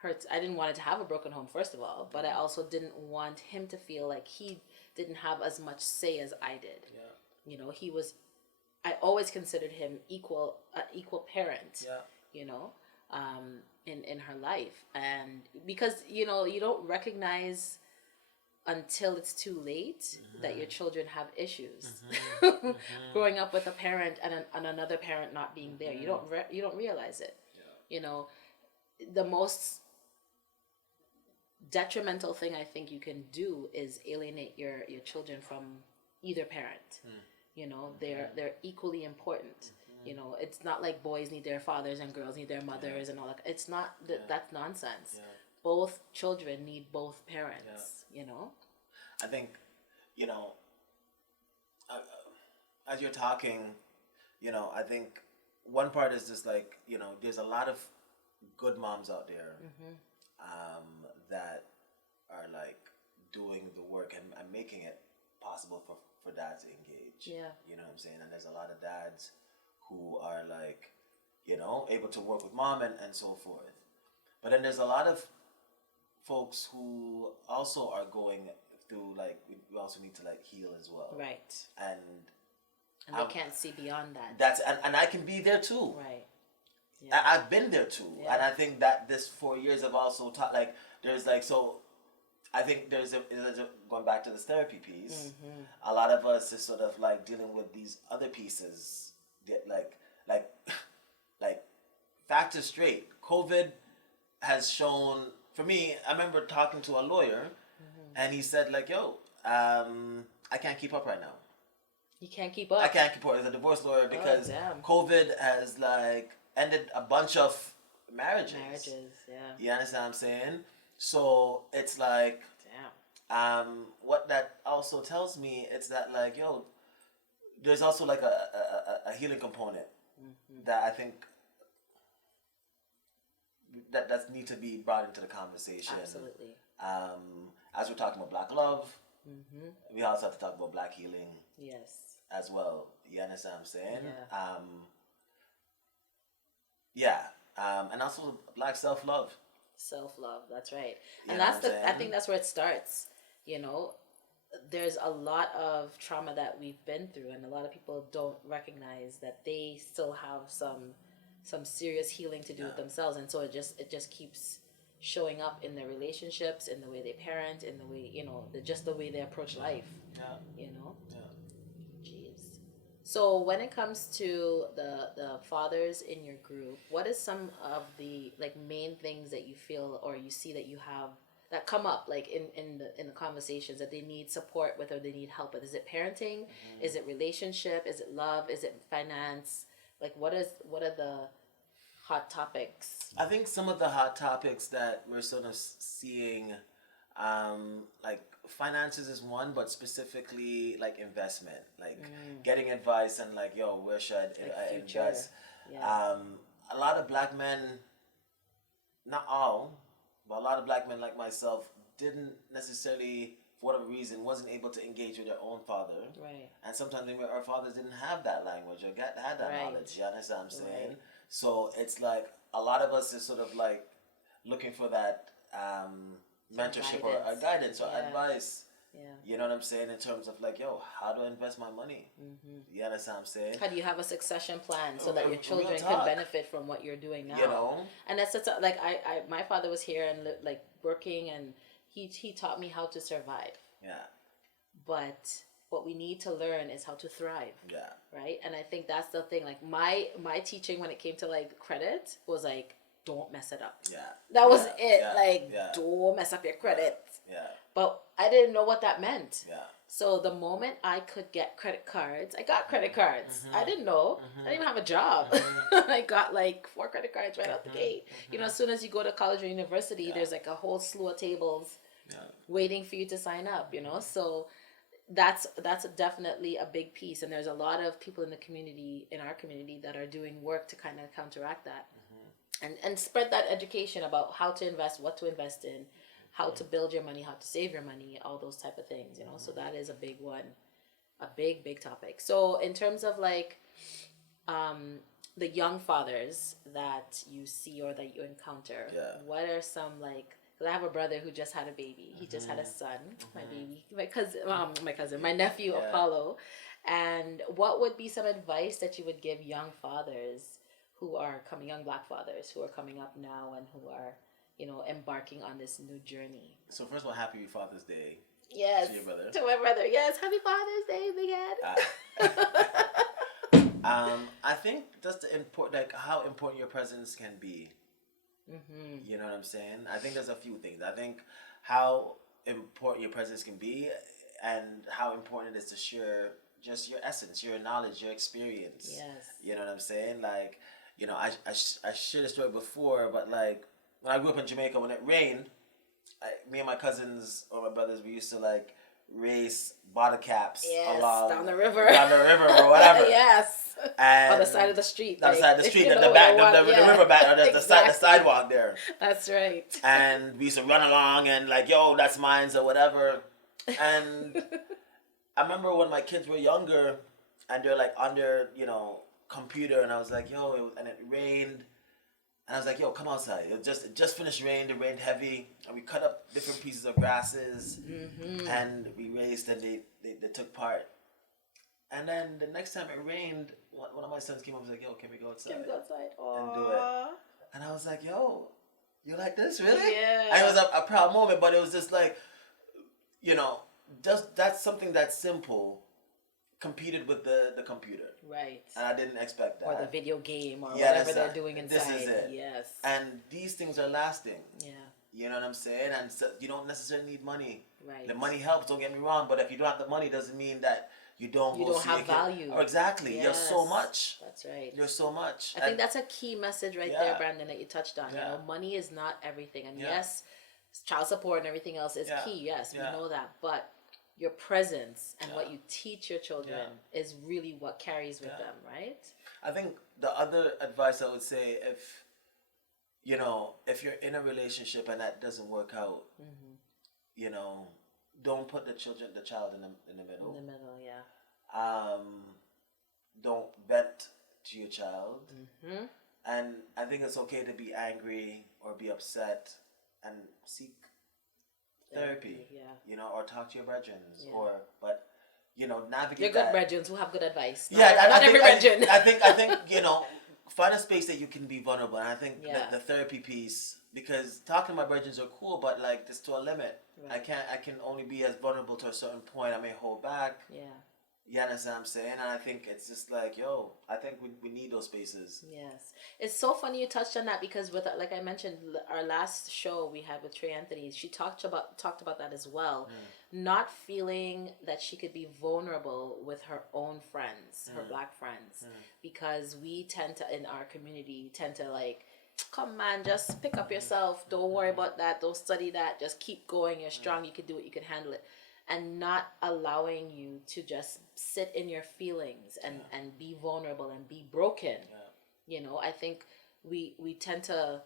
hurts. I didn't want it to have a broken home, first of all, but I also didn't want him to feel like he didn't have as much say as I did. Yeah. You know, I always considered him equal parent. Yeah. You know, in her life, and because you know you don't recognize until it's too late that your children have issues. Growing up with a parent and another parent not being there, you don't realize it. Yeah. You know, the most detrimental thing I think you can do is alienate your children from either parent. You know, they're equally important. You know, it's not like boys need their fathers and girls need their mothers and all that. It's not that's nonsense. Yeah. Both children need both parents. You know, I think, you know, as you're talking, you know, I think one part is just like, you know, there's a lot of good moms out there that are like doing the work and making it possible for dads to engage. Yeah. You know what I'm saying? And there's a lot of dads who are like, you know, able to work with mom and so forth. But then there's a lot of folks who also are going through, like, we also need to like heal as well. right? And And they can't see beyond that. that's, and I can be there too. Right. I've been there too. Yeah. And I think that this 4 years have also taught, like, there's like, so I think there's a going back to this therapy piece, a lot of us is sort of like dealing with these other pieces that like factor straight. COVID has shown, for me, I remember talking to a lawyer and he said like, yo, I can't keep up right now. You can't keep up. I can't keep up as a divorce lawyer because damn. COVID has like ended a bunch of marriages. Yeah. You understand what I'm saying? So it's like, Damn. what that also tells me, it's that like, yo, there's also like a healing component that I think that need to be brought into the conversation. Absolutely. As we're talking about Black love, we also have to talk about Black healing. Yes. As well. You understand what I'm saying? Yeah. And also Black self-love. Self-love, that's right. You And know that's what I'm I saying? think that's where it starts. You know, there's a lot of trauma that we've been through, and a lot of people don't recognize that they still have some serious healing to do with themselves, and so it just keeps showing up in their relationships, in the way they parent, in the way, you know, just the way they approach life. Yeah. You know? Yeah. Jeez. So when it comes to the fathers in your group, what is some of the like main things that you feel or you see that you have that come up like in the conversations that they need support with or they need help with? Is it parenting? Is it relationship? Is it love? Is it finance? Like what are the hot topics? I think some of the hot topics that we're sort of seeing, like finances is one, but specifically like investment, like getting advice and like, yo, where should I future. invest? Yeah. A lot of Black men, not all, but a lot of Black men like myself didn't necessarily, for whatever reason, wasn't able to engage with their own father. Right. And sometimes maybe our fathers didn't have that language or had that Right. knowledge. You understand what I'm saying? Right. So it's like a lot of us is sort of like looking for that mentorship or guidance or advice. Yeah. You know what I'm saying? In terms of like, yo, how do I invest my money? You understand what I'm saying? How do you have a succession plan so that your Real children talk. can benefit from what you're doing now? You know? And that's such a, like I my father was here and like working, and he taught me how to survive. Yeah. But what we need to learn is how to thrive. Yeah. Right? And I think that's the thing. Like my teaching when it came to like credit was like, don't mess it up. Yeah. That was Yeah. it. Yeah. Like, Yeah. don't mess up your credit. Yeah. But I didn't know what that meant. Yeah. So the moment I could get credit cards, I got credit cards. I didn't know. I didn't even have a job. I got like 4 credit cards right out the gate. You know, as soon as you go to college or university, there's like a whole slew of tables waiting for you to sign up, you know? So that's definitely a big piece. And there's a lot of people in the community, in our community, that are doing work to kind of counteract that. And spread that education about how to invest, what to invest in, how to build your money, how to save your money, all those type of things, you know. So that is a big one, a big topic. So in terms of like the young fathers that you see or that you encounter, what are some like? Because I have a brother who just had a baby. He just had a son, my baby, my nephew Apollo. And what would be some advice that you would give young fathers who are coming, young Black fathers who are coming up now and who are, embarking on this new journey? So first of all, happy Father's Day. Yes. To your brother. To my brother. Yes. Happy Father's Day, big head. I think that's the important, like how important your presence can be. You know what I'm saying? I think there's a few things. I think how important your presence can be, and how important it is to share just your essence, your knowledge, your experience. Yes. You know what I'm saying? Like, I shared a story before, but like when I grew up in Jamaica, when it rained, me and my cousins or my brothers, we used to like race bottle caps along down the river or whatever. Yes. And on the side of the street. On the side of the street, the river back, or the sidewalk there. That's right. And we used to run along and like, yo, that's mine, or whatever. And I remember when my kids were younger and they're like on their, computer, and I was like, yo, and it rained. And I was like, yo, come outside. It just finished raining. It rained heavy. And we cut up different pieces of grasses. And we raced, and they took part. And then the next time it rained, one of my sons came up and was like, yo, can we go outside? Can we go outside? And do it. And I was like, yo, you like this, really? Yeah. And it was a proud moment, but it was just like, just that's something that's simple competed with the computer. Right. And I didn't expect that. Or the video game or whatever they're doing inside. This is it. Yes. And these things are lasting. Yeah. You know what I'm saying? And so you don't necessarily need money. Right. The money helps, don't get me wrong, but if you don't have the money, doesn't mean that you don't have value. Oh, exactly. Yes. You're so much. That's right. You're so much. I think that's a key message right there, Brandon, that you touched on. Yeah. Money is not everything. And yes, child support and everything else is key. Yes, we know that. But your presence and what you teach your children is really what carries with them, right? I think the other advice I would say, if you're in a relationship and that doesn't work out, don't put the child in the middle. In the middle, Don't vent to your child. And I think it's okay to be angry or be upset and seek therapy, or talk to your brethren, but navigate. You're good brethren who have good advice. Not every brethren. I think find a space that you can be vulnerable, and I think the therapy piece, because talking to my brethren are cool, but like there's to a limit. Right. I can only be as vulnerable to a certain point. I may hold back. Yeah. You understand what I'm saying? And I think it's just like, I think we need those spaces. Yes. It's so funny you touched on that, because with, like I mentioned, our last show we had with Trey Anthony, she talked about that as well. Not feeling that she could be vulnerable with her own friends, her Black friends, because we tend to, in our community, like, come man, just pick up yourself. Don't worry about that. Don't study that. Just keep going. You're strong. You can do it. You can handle it. And not allowing you to just sit in your feelings and be vulnerable and be broken. I think we tend to,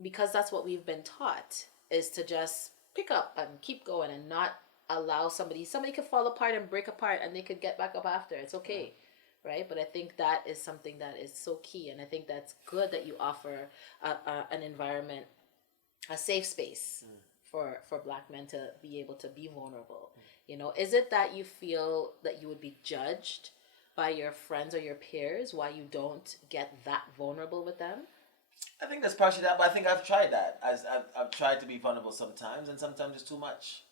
because that's what we've been taught, is to just pick up and keep going and not allow somebody could fall apart and break apart and they could get back up after. It's okay. Right? But I think that is something that is so key. And I think that's good that you offer an environment, a safe space for Black men to be able to be vulnerable. Is it that you feel that you would be judged by your friends or your peers why you don't get that vulnerable with them? I think that's partially that, but I think I've tried that. I've tried to be vulnerable sometimes, and sometimes it's too much.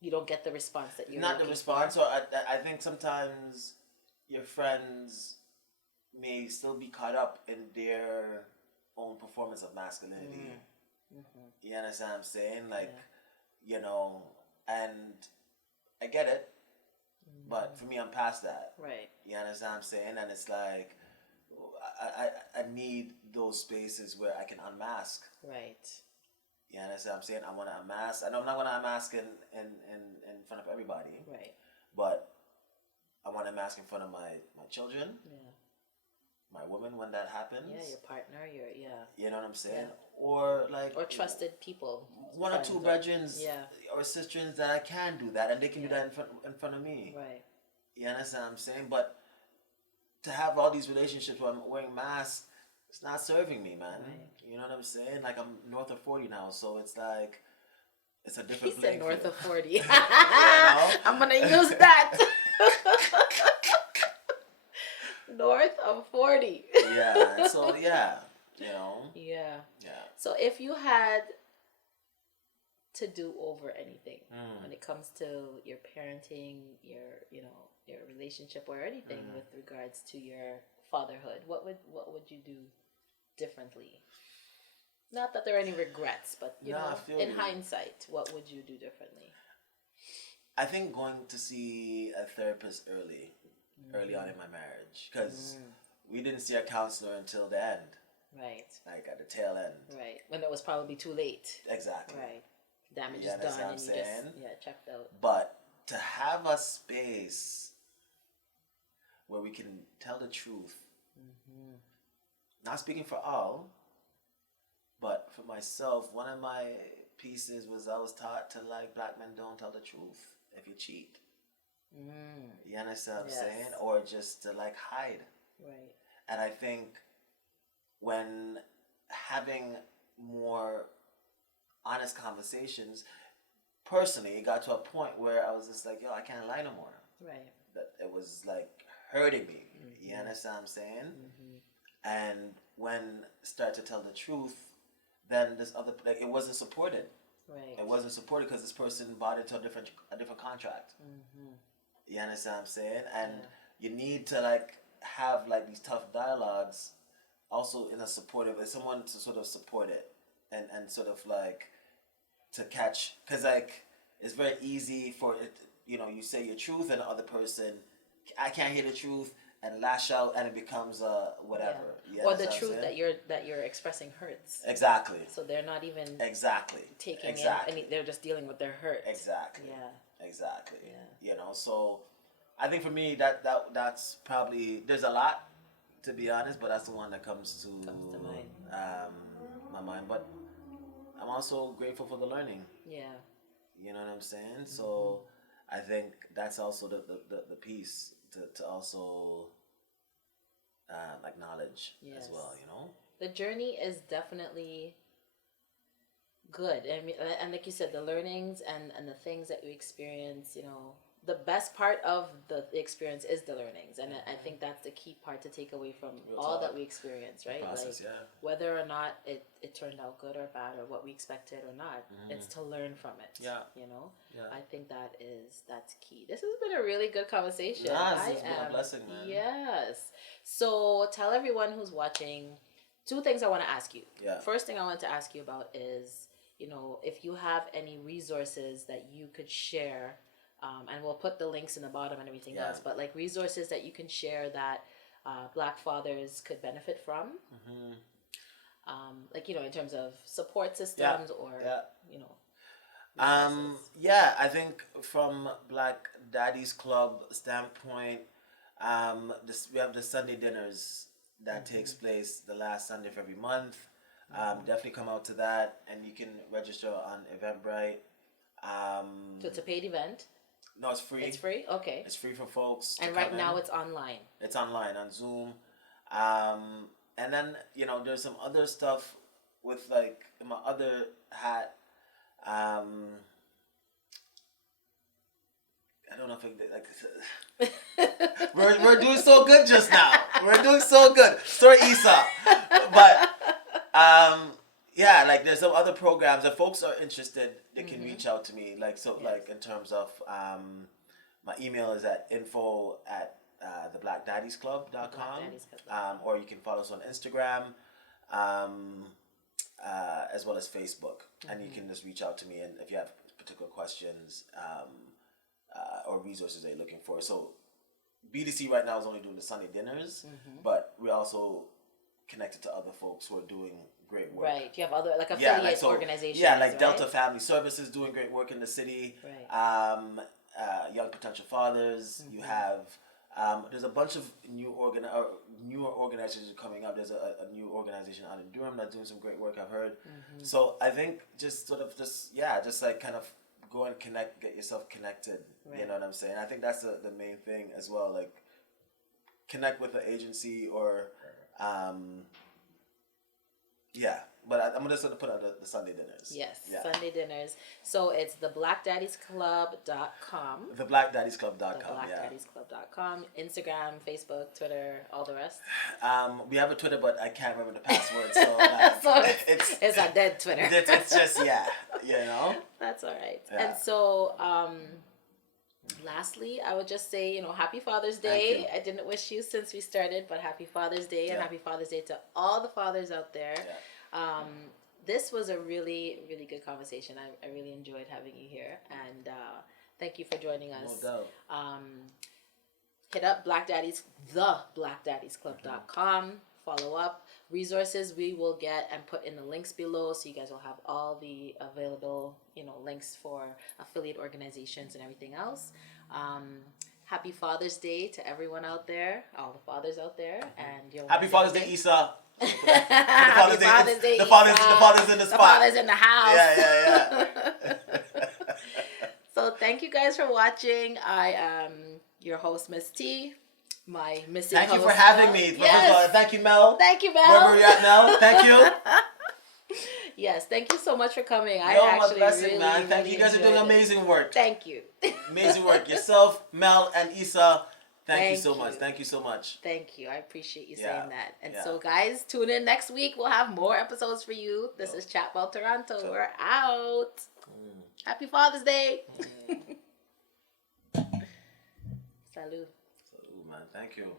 You don't get the response that you're not the response, or I think sometimes your friends may still be caught up in their own performance of masculinity. You understand what I'm saying? Like, and I get it, but for me, I'm past that. Right. You understand what I'm saying? And it's like, I need those spaces where I can unmask. Right. You understand what I'm saying? I want to unmask. I know I'm not going to unmask in front of everybody. Right. But I want to mask in front of my children, my woman when that happens. Yeah, your partner, you know what I'm saying? Or trusted people. One or two brethren or sisters that I can do that, and they can do that in front of me. Right. You understand what I'm saying? But to have all these relationships where I'm wearing masks, it's not serving me, man. Right. You know what I'm saying? Like, I'm north of 40 now, so it's like, it's a He different said playing north field. of 40. You know? I'm gonna use that. North of 40. Yeah. So yeah, you know. Yeah. Yeah. So if you had to do over anything when it comes to your parenting, your relationship or anything with regards to your fatherhood, what would you do differently? Not that there are any regrets, but in hindsight, what would you do differently? I think going to see a therapist early on in my marriage, because we didn't see a counselor until the end. Right. Like at the tail end. Right. When it was probably too late. Exactly. Right. Damage is done and you just checked out. But to have a space where we can tell the truth, not speaking for all, but for myself, one of my pieces was I was taught to like, black men don't tell the truth if you cheat. You understand what I'm saying? Or just to like hide. Right. And I think when having more honest conversations, personally, it got to a point where I was just like, yo, I can't lie no more. Right. That it was like hurting me. You understand what I'm saying? And when I started to tell the truth, then this other, like, it wasn't supported. Right. It wasn't supported because this person bought into a different contract. You understand what I'm saying? And you need to like have like these tough dialogues, also in a supportive, like someone to sort of support it and sort of like to catch, because like it's very easy for it, you say your truth and the other person, I can't hear the truth, and lash out, and it becomes whatever. Yeah. Or the truth that you're expressing hurts. Exactly. So they're not even taking in, they're just dealing with their hurt. Exactly. Yeah. Exactly. Yeah. So I think for me that's probably, there's a lot, to be honest, but that's the one that comes to mind. My mind. But I'm also grateful for the learning. Yeah. You know what I'm saying? So I think that's also the piece to also acknowledge as well, The journey is definitely good. I mean, and like you said, the learnings and the things that you experience, the best part of the experience is the learnings. And I think that's the key part to take away from all that we experience, right? Process, like whether or not it turned out good or bad or what we expected or not, it's to learn from it. Yeah. I think that's key. This has been a really good conversation. It's been a blessing, man. Yes. So tell everyone who's watching, two things I want to ask you. Yeah. First thing I want to ask you about is, if you have any resources that you could share, and we'll put the links in the bottom and everything else, but like resources that you can share that Black fathers could benefit from, in terms of support systems or resources. I think from Black Daddies Club standpoint, we have the Sunday dinners that takes place the last Sunday of every month. Definitely come out to that, and you can register on Eventbrite. So it's a paid event? No, it's free. It's free? Okay. It's free for folks. And right now it's online. It's online on Zoom. And then, there's some other stuff with like in my other hat. I don't know if we're doing so good just now. We're doing so good. Story Esau. But like there's some other programs. If folks are interested, they can reach out to me. Like in terms of my email is at info@theblackdaddiesclub.com. Or you can follow us on Instagram, as well as Facebook. And you can just reach out to me, and if you have particular questions or resources that you're looking for. So BDC right now is only doing the Sunday dinners, but we're also connected to other folks who are doing great work. Right. You have other affiliate organizations. Yeah, like right? Delta Family Services doing great work in the city. Right. Young Potential Fathers. You have there's a bunch of newer organizations coming up. There's a new organization out in Durham that's doing some great work, I've heard. So I think just like kind of go and get yourself connected. Right. You know what I'm saying? I think that's the main thing as well. Like, connect with the agency or, yeah. But I'm just going to put out the Sunday dinners. Yes, yeah. Sunday dinners. So it's the blackdaddiesclub.com. The blackdaddiesclub.com, blackdaddiesclub.com. Instagram, Facebook, Twitter, all the rest. We have a Twitter, but I can't remember the password. So, so it's a dead Twitter. It's just, That's all right. Yeah. And so, lastly, I would just say, Happy Father's Day. I didn't wish you since we started, but Happy Father's Day and Happy Father's Day to all the fathers out there. Yeah. This was a really, really good conversation. I really enjoyed having you here, and thank you for joining us. No doubt. Hit up blackdaddiesclub.com. Follow up. Resources we will get and put in the links below, so you guys will have all the available, links for affiliate organizations and everything else. Happy Father's Day to everyone out there, all the fathers out there, and Happy Father's Day, Issa. Happy Father's Day, the fathers in the spot. The fathers in the house. Yeah. So thank you guys for watching. I am your host, Miss T. My missing host. Thank you for having me. Yes. Thank you, Mel. Thank you, Mel. Wherever you're at, Mel. Thank you. Yes, thank you so much for coming. My blessing, man. Thank you. You guys are doing amazing work. Thank you. Amazing work. Yourself, Mel, and Issa. Thank you so much. Thank you so much. Thank you. I appreciate you saying that. And so, guys, tune in next week. We'll have more episodes for you. This is Chatbout Toronto. We're out. Happy Father's Day. Salud. Salud. Salud, man. Thank you.